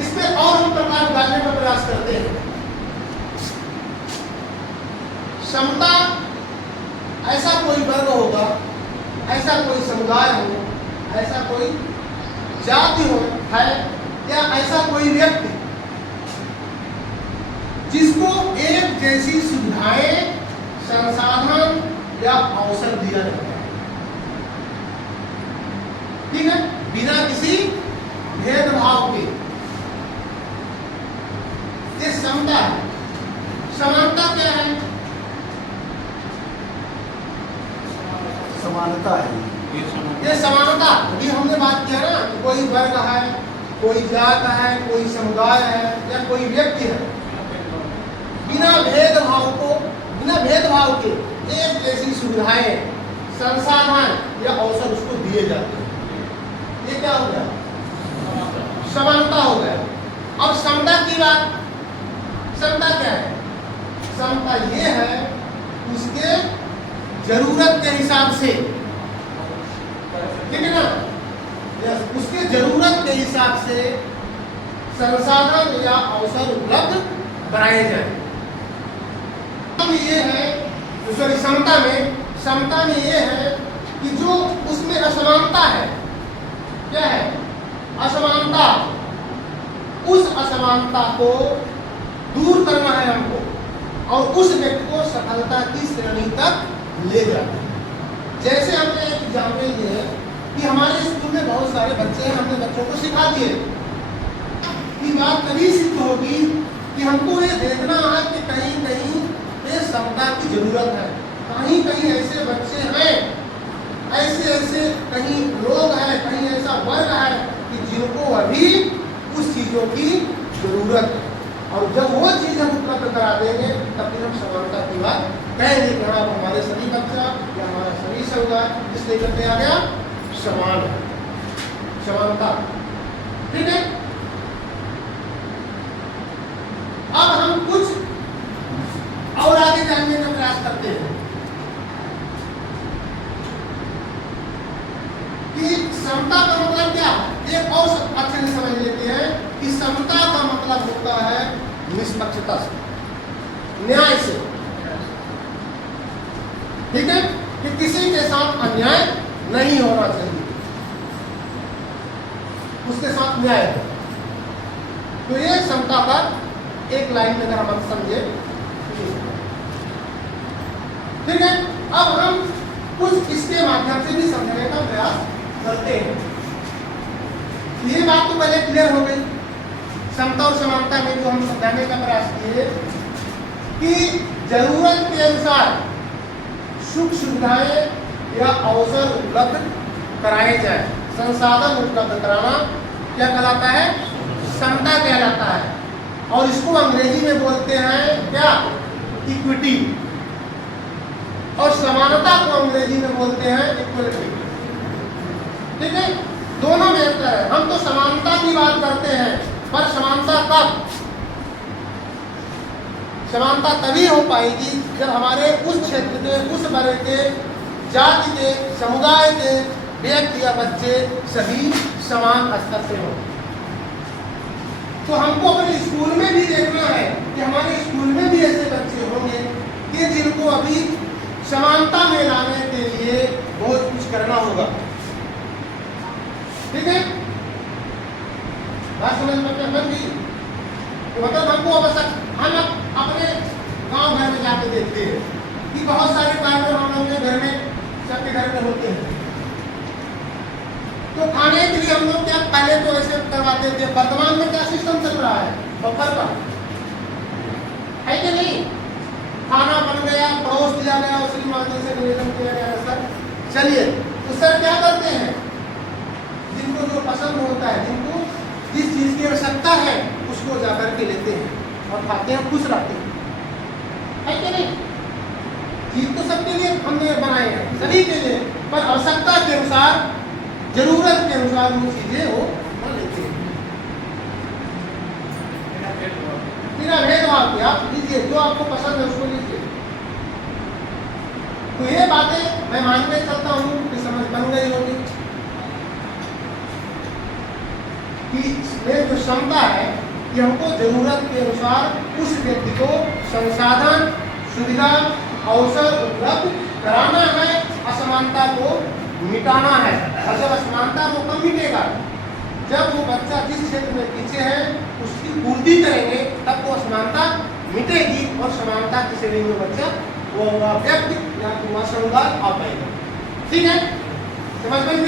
इसमें और हम प्रकाश डालने का प्रयास करते हैं। समता ऐसा कोई वर्ग होगा, ऐसा कोई समुदाय हो, ऐसा कोई जाति हो है, या ऐसा कोई व्यक्ति जिसको एक जैसी सुविधाएं, संसाधन या अवसर दिया जाता है, ठीक है, बिना किसी भेदभाव के। ये समता है। समानता क्या है? समानता है। ये समानता, अभी हमने बात किया ना, कोई वर्ग है, कोई जात है, कोई समुदाय है, या कोई व्यक्ति है, बिना भेदभाव के एक जैसी सुविधाएं, संसाधन या अवसर उसको दिए जाते हैं। ये क्या हो गया? समानता हो गया। अब समता की बात, समता क्या है? समता ये है उसके जरूरत के हिसाब से, ठीक है ना, उसके जरूरत के हिसाब से संसाधन या अवसर उपलब्ध कराए जाए। ये है, सॉरी, समता में ये है कि जो उसमें असमानता है, क्या है? असमानता, उस असमानता को दूर करना है हमको, और उस व्यक्ति को सफलता की श्रेणी तक ले जाना है। जैसे हमने एक एग्जाम्पल दिया कि हमारे स्कूल में बहुत सारे बच्चे हैं, हमने बच्चों को सिखा दिए कि बात तभी सिद्ध होगी कि हमको ये देखना है कि कहीं कहीं ये समता की जरूरत है, कहीं कहीं ऐसे बच्चे हैं, ऐसे कहीं लोग हैं, कहीं ऐसा वर्ग है कि जिनको अभी उस चीजों की जरूरत है, और जब वो चीज हम उपलब्ध करा देंगे तब फिर हम समानता की बात कहेंगे कि हाँ, हमारे सभी बच्चा या हमारा सभी समुदाय जिस लेकर के आ गया समान है, समानता, ठीक है। अब हम कुछ और आगे जानने का प्रयास करते हैं कि समता का मतलब क्या है। एक और अच्छे से समझ लेते हैं कि समता का मतलब होता है निष्पक्षता से, न्याय से, ठीक है, कि किसी के साथ अन्याय नहीं होना चाहिए, उसके साथ न्याय है। तो ये समता का एक लाइन में अगर हम समझे, ठीक है। अब हम कुछ इसके माध्यम से भी समझने का प्रयास करते हैं। ये बात तो पहले क्लियर हो गई, समता और समानता में जो हम समझाने का प्रयास किए कि जरूरत के अनुसार सुख सुविधाएं या अवसर उपलब्ध कराए जाए, संसाधन उपलब्ध कराना क्या कहलाता है? समता कहलाता है। और इसको अंग्रेजी में बोलते हैं क्या? इक्विटी। और समानता को अंग्रेजी में बोलते हैं इक्वलिटी, ठीक है। दोनों में अंतर है। हम तो समानता की बात करते हैं, पर समानता कब? समानता तभी हो पाएगी जब हमारे उस क्षेत्र के, उस वर्ग के, जाति के, समुदाय के व्यक्ति या बच्चे सभी समान स्तर से हों। तो हमको अपने स्कूल में भी देखना है कि हमारे स्कूल में भी ऐसे बच्चे होंगे कि जिनको अभी समानता में लाने के लिए बहुत कुछ करना होगा, ठीक है। बात समझ में बन गई? तो मतलब हमको हम अपने गांव घर में जाके देखते हैं कि बहुत सारे कार्यक्रम हम लोग के घर में, सबके घर में होते हैं। तो खाने के लिए हम लोग क्या पहले तो ऐसे करवाते थे, वर्तमान में क्या सिस्टम चल रहा है? बफर का है कि नहीं? खाना बन गया, परोस दिया गया, उसी माध्यम से निवेदन किया गया। सर चलिए, तो सर क्या करते हैं? जिनको जो पसंद होता है, जिनको जिस चीज की आवश्यकता है, उसको जाकर के लेते हैं और खाते हैं, खुश रहते हैं, है कि नहीं? चीज तो सबके लिए हमने बनाए हैं, सभी के लिए, पर आवश्यकता के अनुसार, जरूरत के अनुसार वो चीजें वो बना लेते हैं। बिना भेदभाव के आप लीजिए, जो आपको पसंद है उसको लीजिए। तो ये बातें मैं मानने चलता हूँ कि समझ बन गई होगी कि में जो क्षमता है कि हमको जरूरत के अनुसार उस व्यक्ति को संसाधन, सुविधा, अवसर उपलब्ध कराना है, असमानता को मिटाना है। और जब असमानता वो कम मिटेगा, जब वो बच्चा जिस क्षेत्र में पीछे है उसकी पूर्ति करेंगे, तब वो असमानता मिटेगी और समानता की श्रेणी में बच्चा वो व्यक्ति या समुदाय आ पाएगा। ठीक है, समझ में